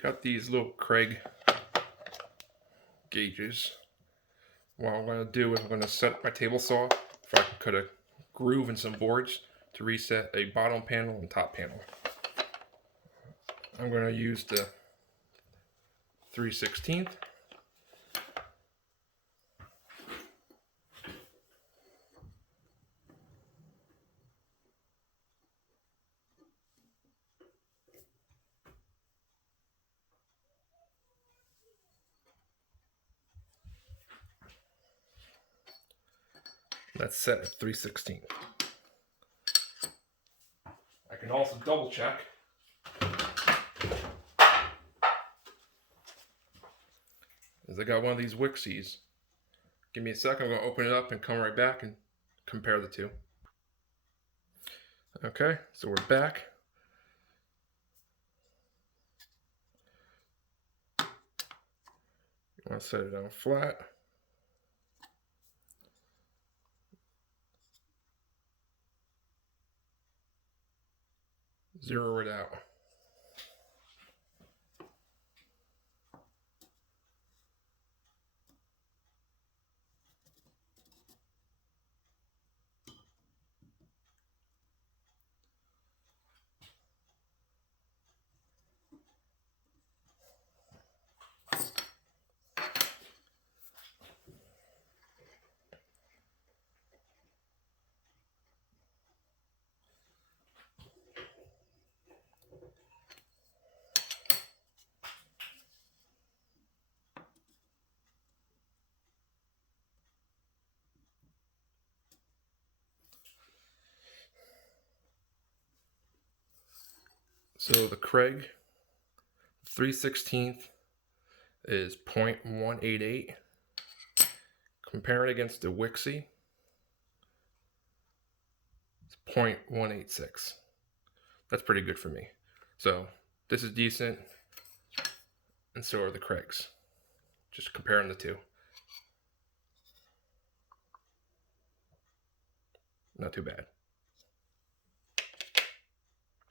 Got these little Kreg gauges. What I'm going to do is I'm going to set my table saw if I can cut a groove in some boards to reset a bottom panel and top panel. I'm going to use the 3/16. That's set at 3/16. I can also double check. As I got one of these Wixeys. Give me a second, I'm going to open it up and come right back and compare the two. Okay, so we're back. You want to set it down flat. Zero it out. So the Kreg 3/16 is 0.188. Compare it against the Wixey, it's 0.186. That's pretty good for me. So this is decent, and so are the Kregs. Just comparing the two. Not too bad.